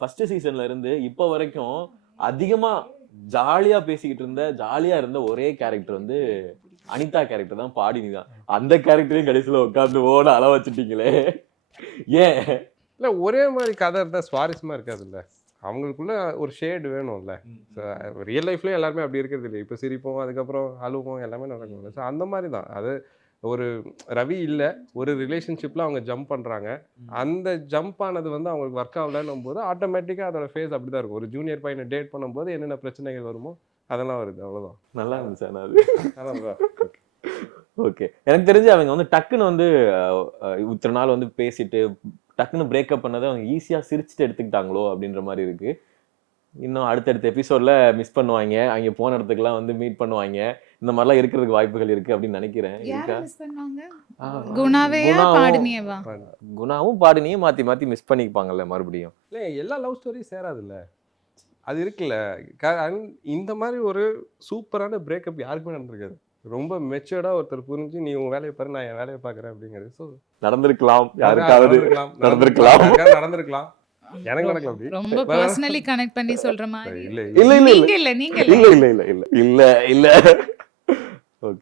First சீசன்ல இருந்து இப்ப வரைக்கும் அதிகமா ஜாலியா பேசிக்கிட்டு இருந்த ஜாலியா இருந்த ஒரே கேரக்டர் வந்து அனிதா கேரக்டர் தான், பாடினி தான். அந்த கேரக்டரையும் கடைசியில உட்கார்ந்து ஓட அள வச்சுட்டீங்களே ஏன்? இல்லை ஒரே மாதிரி கதை இருந்தால் சுவாரஸ்யமாக இருக்காதுல்ல, அவங்களுக்குள்ள ஒரு ஷேடு வேணும்ல. ரியல் லைஃப்லேயும் எல்லாருமே அப்படி இருக்கிறது இல்லை. இப்போ சிரிப்போம், அதுக்கப்புறம் அழுவோம், எல்லாமே நடக்கும்ல. ஸோ அந்த மாதிரி தான் அது. ஒரு ரவி இல்லை, ஒரு ரிலேஷன்ஷிப்பில் அவங்க ஜம்ப் பண்ணுறாங்க. அந்த ஜம்ப் ஆனது வந்து அவங்களுக்கு ஒர்க் ஆகலன்னும் போது ஆட்டோமேட்டிக்காக அதோட ஃபேஸ் அப்படி தான் இருக்கும். ஒரு ஜூனியர் பையனை டேட் பண்ணும்போது என்னென்ன பிரச்சனைகள் வருமோ அதெல்லாம் வருது, அவ்வளோதான். நல்லா இருந்துச்சு. அது ஓகே. எனக்கு தெரிஞ்சு அவங்க வந்து டக்குன்னு வந்து இத்தனை நாள் வந்து பேசிட்டு டக்குன்னு பிரேக்கப் பண்ணதை அவங்க ஈஸியா சிரிச்சுட்டு எடுத்துக்கிட்டாங்களோ அப்படின்ற மாதிரி இருக்கு. இன்னும் அடுத்தடுத்த எபிசோட்ல மிஸ் பண்ணுவாங்க, அங்க போன இடத்துக்குலாம் வந்து மீட் பண்ணுவாங்க, இந்த மாதிரிலாம் இருக்கிறதுக்கு வாய்ப்புகள் இருக்கு அப்படின்னு நினைக்கிறேன். குணாவும் பாடினியும் மாத்தி மாத்தி மிஸ் பண்ணிப்பாங்கல்ல மறுபடியும். இல்லை எல்லா லவ் ஸ்டோரியும் சேராதுல்ல, அது இருக்குல்ல. இந்த மாதிரி ஒரு சூப்பரான பிரேக்கப் யாருக்குமே நடந்திருக்காது. ரொம்ப மெச்சூர்டாக ஒருத்தர் புரிஞ்சு நீ உன் வேலையை பாரு, நான் என் வேலையை பார்க்குறேன் அப்படிங்கிறது. ஸோ நடந்திருக்கலாம், யாருக்காவது நடந்திருக்கலாம். எனக்கு நடக்கல அப்படி. ரொம்ப பர்சனலி கனெக்ட் பண்ணி சொல்ற மாதிரி. இல்ல இல்ல இல்ல இல்ல இல்ல இல்ல இல்ல இல்ல இல்ல இல்ல